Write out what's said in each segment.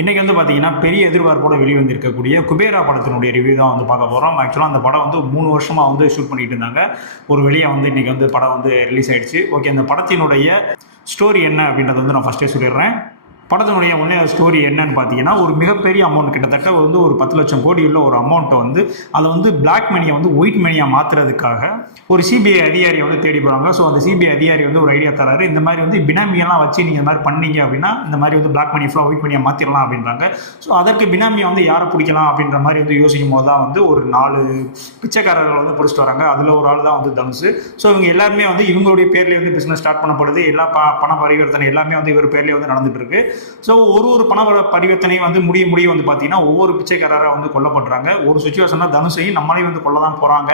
இன்றைக்கி வந்து பார்த்தீங்கன்னா பெரிய எதிர்பார்ப்போட வெளிவந்திருக்கக்கூடிய குபேரா படத்தினுடைய ரிவ்யூ தான் வந்து பார்க்க போகிறோம். ஆக்சுவலாக அந்த படம் வந்து 3 வருஷமாக வந்து ஷூட் பண்ணிட்டு இருந்தாங்க. ஒரு வெளியாக வந்து இன்றைக்கி வந்து படம் வந்து ரிலீஸ் ஆகிடுச்சு. ஓகே, அந்த படத்தினுடைய ஸ்டோரி என்ன அப்படின்றத வந்து நான் ஃபஸ்ட்டே சொல்லிடுறேன். படத்தினுடைய ஒன்றே ஸ்டோரி என்னன்னு பார்த்தீங்கன்னா, ஒரு மிகப்பெரிய அமௌண்ட், கிட்டத்தட்ட வந்து ஒரு 10 லட்சம் கோடி உள்ள ஒரு அமௌண்ட்டை வந்து அதை வந்து பிளாக் மணியை வந்து ஒயிட் மணியாக மாற்றுறதுக்காக ஒரு சிபிஐ அதிகாரியை வந்து தேடி போகிறாங்க. ஸோ அந்த சிபிஐ அதிகாரி வந்து ஒரு ஐடியா தராரு. இந்த மாதிரி வந்து பினாமியெல்லாம் வச்சு நீங்கள் இந்த மாதிரி பண்ணீங்க அப்படின்னா இந்த மாதிரி வந்து பிளாக் மணி ஃபுல்லாக ஒயிட் மணியாக மாற்றிடலாம் அப்படின்றாங்க. ஸோ அதற்கு பினாமியை வந்து யாரை பிடிக்கலாம் அப்படின்ற மாதிரி வந்து யோசிக்கும் போது தான் வந்து ஒரு 4 பிச்சைக்காரர்கள் வந்து பிடிச்சிட்டு வராங்க. அதில் ஒரு ஆள் தான் வந்து தனுஷ். ஸோ இவங்க எல்லாருமே வந்து இவங்களுடைய பேர்லேயே வந்து பிஸ்னஸ் ஸ்டார்ட் பண்ணப்படுது. எல்லா பண பரிவர்த்தனை எல்லாமே வந்து இவர் பேர்லேயே வந்து நடந்துட்டு இருக்கு. ஸோ ஒரு பண பரிவர்த்தனை வந்து முடிய வந்து பார்த்தீங்கன்னா ஒவ்வொரு பிச்சைக்காரராக வந்து கொல்லப்படுறாங்க. ஒரு சுச்சுவேஷனாக தனுஷையும் நம்மளையும் வந்து கொல்ல தான் போகிறாங்க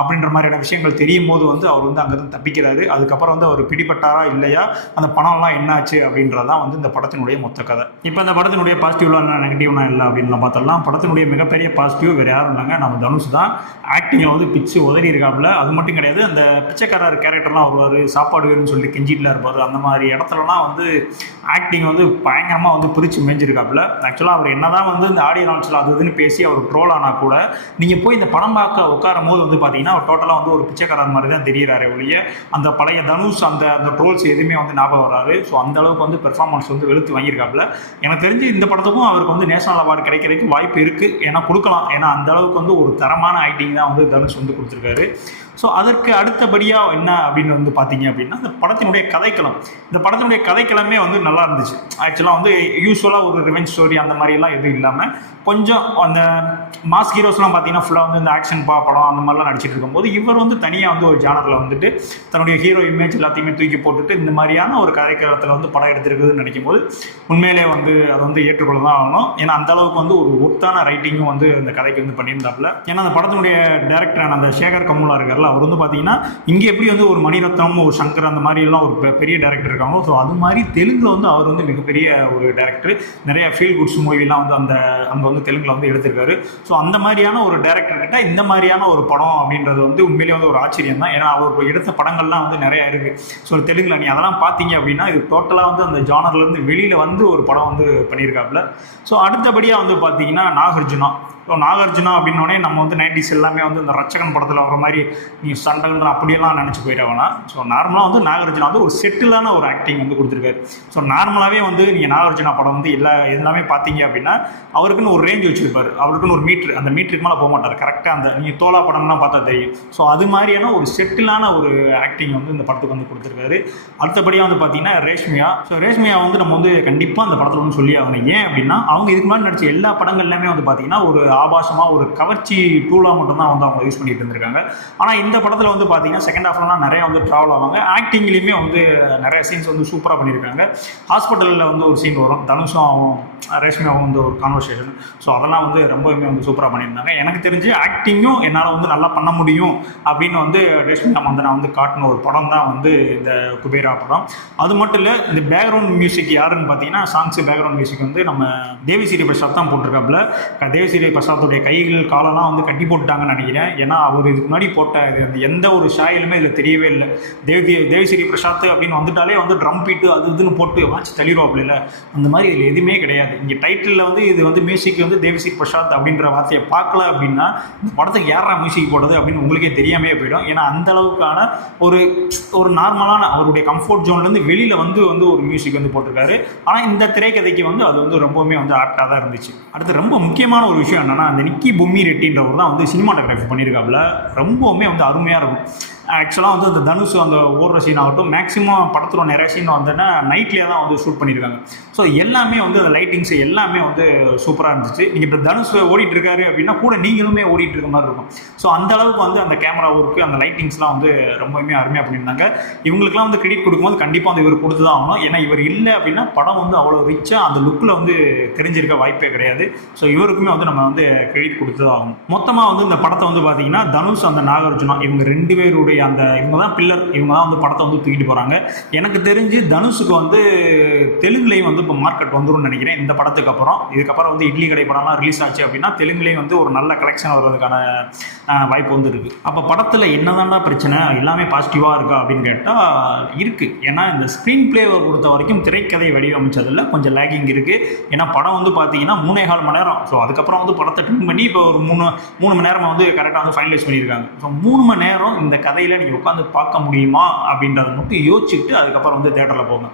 அப்படின்ற மாதிரியான விஷயங்கள் தெரியும் போது வந்து அவர் வந்து அங்கேருந்து தப்பிக்கிறாரு. அதுக்கப்புறம் வந்து அவர் பிடிபட்டாரா இல்லையா, அந்த பணம்லாம் என்னாச்சு அப்படின்றதான் வந்து இந்த படத்தினுடைய மொத்த கதை. இப்போ இந்த படத்தினுடைய பாசிட்டிவ்லாம் இல்லை, நெகட்டிவ்லாம் இல்லை அப்படின்னு பார்த்தலாம். படத்தினுடைய மிகப்பெரிய பாசிட்டிவ் வேறு யாரும் இல்லைங்க, நம்ம தனுஷ் தான். ஆக்டிங்கில் வந்து பிச்சு உதறி இருக்காப்புல. அது மட்டும் கிடையாது, அந்த பிச்சைக்காரர் கேரக்டர்லாம் வருவார், சாப்பாடு வேணும்னு சொல்லி கெஞ்சிட்டுலாம் இருப்பார். அந்த மாதிரி இடத்துலலாம் வந்து ஆக்டிங் வந்து பயங்கரமாக வந்து பிரித்து மேய்ஞ்சிருக்காப்புல. ஆக்சுவலாக அவர் என்ன தான் வந்து இந்த ஆடியோ லான்ச்சில் அது இதுன்னு பேசி அவர் ட்ரோல் ஆனால் கூட நீங்கள் போய் இந்த படம் பார்க்க உட்காரும் போது வந்து பார்த்தீங்கன்னா அவர் டோட்டலாக வந்து ஒரு பிச்சைக்காரர் மாதிரி தான் தெரிகிறாரு ஒழிய அந்த பழைய தனுஷ் அந்த ட்ரோல்ஸ் எதுவுமே வந்து ஞாபகம் வராது. ஸோ அந்த அளவுக்கு வந்து பெர்ஃபார்மன்ஸ் வந்து வெளுத்து வாங்கியிருக்காப்புல. எனக்கு தெரிஞ்சு இந்த படத்துக்கும் அவருக்கு வந்து நேஷனல் அவார்டு கிடைக்கிறதுக்கு வாய்ப்பு இருக்குது. ஏன்னா கொடுக்கலாம், ஏன்னா அந்த அளவுக்கு வந்து ஒரு தரமான ஆக்டிங் தான் வந்து தனுஷ் வந்து கொடுத்துருக்காரு. ஸோ அதற்கு அடுத்தபடியாக என்ன அப்படின்னு வந்து பார்த்தீங்க அப்படின்னா, இந்த படத்தினுடைய கதைக்களம், இந்த படத்தினுடைய கதைக்களமே வந்து நல்லா இருந்துச்சு. ஆக்சுவலாக வந்து யூஸ்வலாக ஒரு ரிவெஞ்ச் ஸ்டோரி அந்த மாதிரிலாம் எதுவும் இல்லாமல் கொஞ்சம் அந்த மாஸ் ஹீரோஸ்லாம் பார்த்தீங்கன்னா ஃபுல்லாக வந்து இந்த ஆக்ஷன் படம் அந்த மாதிரிலாம் நடிச்சிட்டு இருக்கும்போது இவர் வந்து தனியாக வந்து ஒரு ஜானரில் வந்துட்டு தன்னுடைய ஹீரோ இமேஜ் எல்லாத்தையுமே தூக்கி போட்டுட்டு இந்த மாதிரியான ஒரு கதைக்களத்தில் வந்து படம் எடுத்திருக்குதுன்னு நினைக்கும் போது உண்மையிலே வந்து அதை வந்து ஏற்றுக்கொள்ள தான் ஆகணும். ஏன்னா அந்த அளவுக்கு வந்து ஒரு ஒர்த்தான ரைட்டிங்கும் வந்து இந்த கதைக்கு வந்து பண்ணியிருந்தாப்புல. ஏன்னா அந்த படத்தினுடைய டேரக்டரான அந்த சேகர் கமுலா இருக்கார்ல, அவர் வந்து பார்த்தீங்கன்னா இங்கே எப்படி வந்து ஒரு மணிரத்னம், ஒரு சங்கர் அந்த மாதிரிலாம் ஒரு பெரிய டேரக்டர் இருக்காங்களோ, ஸோ அது மாதிரி தெலுங்கில் வந்து அவர் வந்து மிகப்பெரிய ஒரு டேரக்டர். நிறைய ஃபீல் குட்ஸ் மூவிலாம் வந்து அங்கே வந்து தெலுங்கில் வந்து எடுத்திருக்காரு. ஸோ அந்த மாதிரியான ஒரு டேரக்டர் கிட்ட இந்த மாதிரியான ஒரு படம் அப்படின்றது வந்து உண்மையிலேயே வந்து ஒரு ஆச்சரியம் தான். ஏன்னா அவர் எடுத்த படங்கள்லாம் வந்து நிறைய இருக்குது. ஸோ தெலுங்கில் நீ அதெல்லாம் பார்த்தீங்க அப்படின்னா இது டோட்டலாக வந்து அந்த ஜானர்லேருந்து வெளியில் வந்து ஒரு படம் வந்து பண்ணியிருக்காப்புல. ஸோ அடுத்தபடியாக வந்து பார்த்தீங்கன்னா நாகார்ஜுனா. ஸோ நாகார்ஜுனா அப்படின்னோடனே நம்ம வந்து 90s எல்லாமே வந்து இந்த ரட்சகன் படத்தில் வர மாதிரி நீ சண்டைன்ற அப்படியெல்லாம் நினச்சி போயிடாவனா. ஸோ நார்மலாக வந்து நாகார்ஜுனா வந்து ஒரு செட்டிலான ஒரு ஆக்டிங் வந்து கொடுத்துருக்காரு. ஸோ நார்மலாகவே வந்து நீங்கள் நாகார்ஜுனா படம் வந்து எல்லாமே பார்த்தீங்க அப்படின்னா அவருக்குன்னு ஒரு ரேஞ்ச் வச்சுருப்பார், அவருக்குன்னு ஒரு மீட்ரு, அந்த மீட்டருக்கு மேலே போக மாட்டார். கரெக்டாக அந்த நீங்கள் தோலா படம்லாம் பார்த்தா தெரியும். ஸோ அது மாதிரியான ஒரு செட்டிலான ஒரு ஆக்டிங் வந்து இந்த படத்துக்கு வந்து கொடுத்துருக்காரு. அடுத்தபடியாக வந்து பார்த்தீங்கன்னா ரேஷ்மியா. ஸோ ரேஷ்மியா வந்து நம்ம வந்து கண்டிப்பாக அந்த படத்தில் வந்து சொல்லி ஆகணும். ஏன் அப்படின்னா அவங்க இதுக்கு முன்னாடி நடிச்ச எல்லா படங்கள்லாமே வந்து பார்த்தீங்கன்னா ஒரு ஆபாசமாக ஒரு கவர்ச்சி டூலாக மட்டும்தான் வந்து அவங்க யூஸ் பண்ணிட்டு இருந்திருக்காங்க. ஆனால் இந்த படத்தில் வந்து பார்த்தீங்கன்னா செகண்ட் ஹாஃப்லாம் நிறைய வந்து ட்ராவல் ஆவாங்க. ஆக்டிங்லேயுமே வந்து நிறைய சீன்ஸ் வந்து சூப்பராக பண்ணியிருக்காங்க. ஹாஸ்பிட்டலில் வந்து ஒரு சீன் வரும், தனுஷும் ரேஷ்மியாவும் வந்து ஒரு கான்வர்சேஷன். ஸோ அதெல்லாம் வந்து ரொம்பவுமே வந்து சூப்பராக பண்ணியிருந்தாங்க. எனக்கு தெரிஞ்சு ஆக்டிங்கும் என்னால் வந்து நல்லா பண்ண முடியும் அப்படின்னு வந்து ரேஷ்மியா வந்து நான் வந்து காட்டின ஒரு படம் தான் வந்து இந்த குபேரா படம். அது மட்டும் இல்லை, இந்த பேக்ரவுண்ட் மியூசிக் யாருன்னு பார்த்தீங்கன்னா சாங்ஸ் பேக்ரவுண்ட் மியூசிக் வந்து நம்ம தேவிஸ்ரீ பிரசாத் தான் போட்டிருக்காப்புல. தேவிஸ்ரீ பிரசாத்துடைய கைகள் காலெல்லாம் வந்து கட்டி போட்டுட்டாங்கன்னு நினைக்கிறேன். ஏன்னா அவர் இதுக்கு முன்னாடி போட்ட எந்த ஒரு ஷாயிலுமே இதில் தெரியவே இல்லை. தேவிஸ்ரீ பிரசாத் அப்படின்னு வந்துட்டாலே வந்து ட்ரம் பீட்டு அது இதுன்னு போட்டு வாட்சி தள்ளிடுவாப்புல. இல்லை, அந்த மாதிரி இதில் எதுவுமே கிடையாது. இங்கே டைட்டிலில் வந்து இது வந்து மியூசிக் வந்து தேவிஸ்ரீ பிரசாத் அப்படின்ற வார்த்தையை பார்க்கல அப்படின்னா இந்த படத்துக்கு யாரா மியூசிக் போடுறது அப்படின்னு உங்களுக்கே தெரியாமே போயிடும். ஏன்னா அந்த அளவுக்கான ஒரு நார்மலான அவருடைய கம்ஃபர்ட் ஜோன்லேருந்து வெளியில் வந்து ஒரு மியூசிக் வந்து போட்டிருக்காரு. ஆனால் இந்த திரைக்கதைக்கு வந்து அது வந்து ரொம்பவுமே வந்து ஆப்டாக தான் இருந்துச்சு. அடுத்து ரொம்ப முக்கியமான ஒரு விஷயம் என்னன்னா, அந்த நிக்கி பொம்மி ரெட்டின்றவர் தான் வந்து சினிமாட்டோகிராஃபி பண்ணியிருக்காப்புல. ரொம்பவுமே வந்து அருமையாக இருக்கும். ஆக்சுவலாக வந்து அந்த தனுஷ் அந்த ஓடுற சீன் ஆகட்டும், மேக்ஸிமம் படத்தில் நிறைய சீன் வந்தோன்னா நைட்லேயே தான் வந்து ஷூட் பண்ணியிருக்காங்க. ஸோ எல்லாமே வந்து அந்த லைட்டிங்ஸ் எல்லாமே வந்து சூப்பராக இருந்துச்சு. நீங்கள் இப்போ தனுஷ் ஓடிட்டு இருக்காரு அப்படின்னா கூட நீங்களுமே ஓடிட்டு இருக்க மாதிரி இருக்கும். ஸோ அந்த அளவுக்கு வந்து அந்த கேமரா ஒர்க்கு, அந்த லைட்டிங்ஸ்லாம் வந்து ரொம்பவுமே அருமையாக பண்ணியிருந்தாங்க. இவங்களுக்குலாம் வந்து கிரெடிட் கொடுக்கும்போது கண்டிப்பாக வந்து இவர் கொடுத்து தான் ஆகணும். ஏன்னா இவர் இல்லை அப்படின்னா படம் வந்து அவ்வளோ ரிச்சாக அந்த லுக்கில் வந்து தெரிஞ்சிருக்க வாய்ப்பே கிடையாது. ஸோ இவருக்குமே வந்து நம்ம வந்து கிரெடிட் கொடுத்து தான் ஆகணும். மொத்தமாக வந்து இந்த படத்தை வந்து பார்த்தீங்கன்னா தனுஷ் அந்த நாகார்ஜுனா இவங்க 2 பேருடைய இவங்க தான் பில்லர், இவங்க தான் வந்து படத்தை வந்து தூக்கிட்டு போகிறாங்க. எனக்கு தெரிஞ்சு தனுஷுக்கு வந்து தெலுங்குலேயும் வந்து இப்போ மார்க்கெட் வந்துடும் நினைக்கிறேன் இந்த படத்துக்கு அப்புறம். இதுக்கப்புறம் வந்து இட்லி கடை படம்லாம் ரிலீஸ் ஆச்சு அப்படின்னா தெலுங்குலேயும் வந்து ஒரு நல்ல கலெக்ஷன் வர்றதுக்கான வாய்ப்பு வந்து இருக்குது. அப்போ படத்தில் என்னதான்டா பிரச்சனை, எல்லாமே பாசிட்டிவாக இருக்கா அப்படின்னு கேட்டால் இருக்குது. ஏன்னா இந்த ஸ்க்ரீன் பிளேவை பொறுத்த வரைக்கும் திரைக்கதை வடிவமைச்சதில் கொஞ்சம் லேகிங் இருக்குது. ஏன்னா படம் வந்து பார்த்தீங்கன்னா 3.25 மணி நேரம். ஸோ அதுக்கப்புறம் வந்து படத்தை ட்ரிம் பண்ணி இப்போ ஒரு 3 மணி நேரமாக வந்து கரெக்டாக வந்து ஃபைனலைஸ் பண்ணியிருக்காங்க. ஸோ 3 மணி நேரம் இந்த கதையில் நீங்கள் உட்காந்து பார்க்க முடியுமா அப்படின்றத மட்டும் யோசிச்சுட்டு அதுக்கப்புறம் வந்து தேட்டரில் போங்க.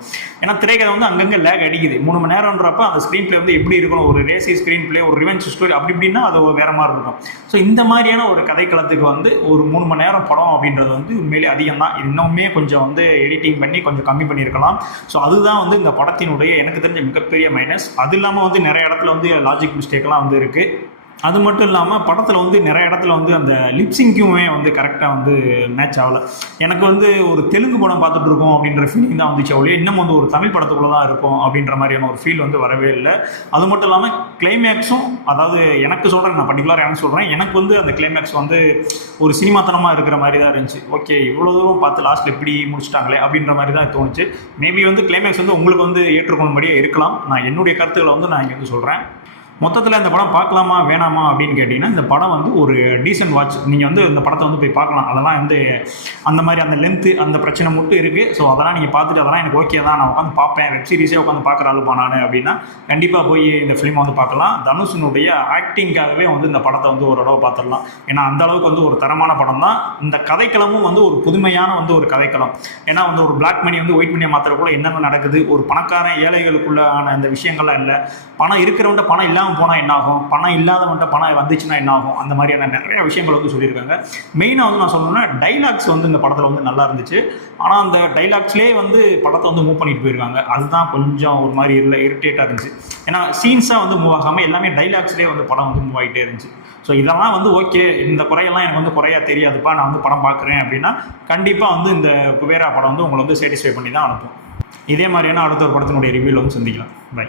ஏன்னா திரைக்கதை வந்து அங்கங்கே லேக் அடிக்குது. 3 மணி நேரம்ன்றப்ப அந்த ஸ்க்ரீன் பிளே வந்து எப்படி இருக்கணும், ஒரு ரேசி ஸ்க்ரீன் பிளே, ஒரு ரிவெஞ்ச் ஸ்டோரி அப்படி இப்படின்னா அது வேற மாதிரி இருக்கும். ஸோ இந்த மாதிரியான ஒரு கதைக்களத்துக்கு வந்து ஒரு 3 மணி நேரம் படம் அப்படின்றது வந்து உண்மையிலே அதிகம் தான். இன்னுமே கொஞ்சம் வந்து எடிட்டிங் பண்ணி கொஞ்சம் கம்மி பண்ணியிருக்கலாம். ஸோ அதுதான் வந்து இந்த படத்தினுடைய எனக்கு தெரிஞ்ச மிகப்பெரிய மைனஸ். அது இல்லாமல் வந்து நிறைய இடத்துல வந்து லாஜிக் மிஸ்டேக்லாம் வந்து இருக்குது. அது மட்டும் இல்லாமல் படத்தில் வந்து நிறைய இடத்துல வந்து அந்த லிப்சிங்க்குமே வந்து கரெக்டாக வந்து மேட்ச் ஆகலை. எனக்கு வந்து ஒரு தெலுங்கு படம் பார்த்துட்டு இருக்கோம் அப்படின்ற ஃபீலிங் தான் வந்துச்சு அவ்வளோ. இன்னும் வந்து ஒரு தமிழ் படத்துக்குள்ளே தான் இருக்கும் அப்படின்ற மாதிரியான ஒரு ஃபீல் வந்து வரவே இல்லை. அது மட்டும் இல்லாமல் கிளைமேக்ஸும், அதாவது எனக்கு சொல்கிறேன், நான் பர்டிகுலராக எனக்கு சொல்கிறேன், எனக்கு வந்து அந்த கிளைமேக்ஸ் வந்து ஒரு சினிமாத்தனமாக இருக்கிற மாதிரி தான் இருந்துச்சு. ஓகே, இவ்வளோ தூரம் பார்த்து லாஸ்ட்டில் எப்படி முடிச்சிட்டாங்களே அப்படின்ற மாதிரி தான் தோணுச்சு. மேபி வந்து கிளைமேக்ஸ் வந்து உங்களுக்கு வந்து ஏற்றுக்கொள்ளும்படியே இருக்கலாம். நான் என்னுடைய கருத்துக்களை வந்து நான் இங்கே வந்து சொல்கிறேன். மொத்தத்தில் இந்த படம் பார்க்கலாமா வேணாமா அப்படின்னு கேட்டிங்கன்னா இந்த படம் வந்து ஒரு டீசென்ட் வாட்ச். நீங்கள் வந்து இந்த படத்தை வந்து போய் பார்க்கலாம். அதெல்லாம் வந்து அந்த மாதிரி அந்த லென்த்து அந்த பிரச்சனை மட்டும் இருக்குது. ஸோ அதெல்லாம் நீங்கள் பார்த்துட்டு அதெல்லாம் எனக்கு ஓகே தான், நான் உட்காந்து பார்ப்பேன், வெப் சீரிஸே உட்காந்து பார்க்குற ஆளுப்பா நான் அப்படின்னா கண்டிப்பாக போய் இந்த ஃபிலிமை வந்து பார்க்கலாம். தனுஷினுடைய ஆக்டிங்காகவே வந்து இந்த படத்தை வந்து ஒரு தடவை பார்த்துடலாம். ஏன்னா அந்த அளவுக்கு வந்து ஒரு தரமான படம் தான். இந்த கதைக்களமும் வந்து ஒரு புதுமையான வந்து ஒரு கதைக்களம். ஏன்னா வந்து ஒரு பிளாக் மணி வந்து ஒயிட் மணியை மாத்திரக்குள்ள என்னென்ன நடக்குது, ஒரு பணக்காரன் ஏழைகளுக்குள்ளான அந்த விஷயங்கள்லாம் இல்லை. பணம் இருக்கிறவன்ட்ட பணம் இல்லாமல் போனால் என்ன ஆகும், பணம் இல்லாதவன்ட்ட பணம் வந்துச்சுன்னா என்ன ஆகும், அந்த மாதிரியான நிறைய விஷயங்கள் வந்து சொல்லியிருக்காங்க. மெயினாக வந்து நான் சொல்லணும்னா டைலாக்ஸ் வந்து இந்த படத்தில் வந்து நல்லா இருந்துச்சு. ஆனால் அந்த டைலாக்ஸ்லேயே வந்து படத்தை வந்து மூவ் பண்ணிட்டு போயிருக்காங்க. அதுதான் கொஞ்சம் ஒரு மாதிரி இரிட்டேட்டாக இருந்துச்சு. ஏன்னா சீன்ஸாக வந்து மூவ் ஆகாமல் எல்லாமே டைலாக்ஸ்லேயே வந்து படம் வந்து மூவ் ஆகிட்டே இருந்துச்சு. ஸோ இதெல்லாம் வந்து ஓகே, இந்த குறையெல்லாம் எனக்கு வந்து குறையா தெரியாதுப்பா, நான் வந்து படம் பார்க்குறேன் அப்படின்னா கண்டிப்பாக வந்து இந்த குபேரா படம் வந்து உங்களை வந்து சாட்டிஸ்ஃபை பண்ணி தான் அனுப்பும். இதே மாதிரியான அடுத்த ஒரு படத்தினுடைய ரிவ்யூவில் வந்து சந்திக்கலாம். பை.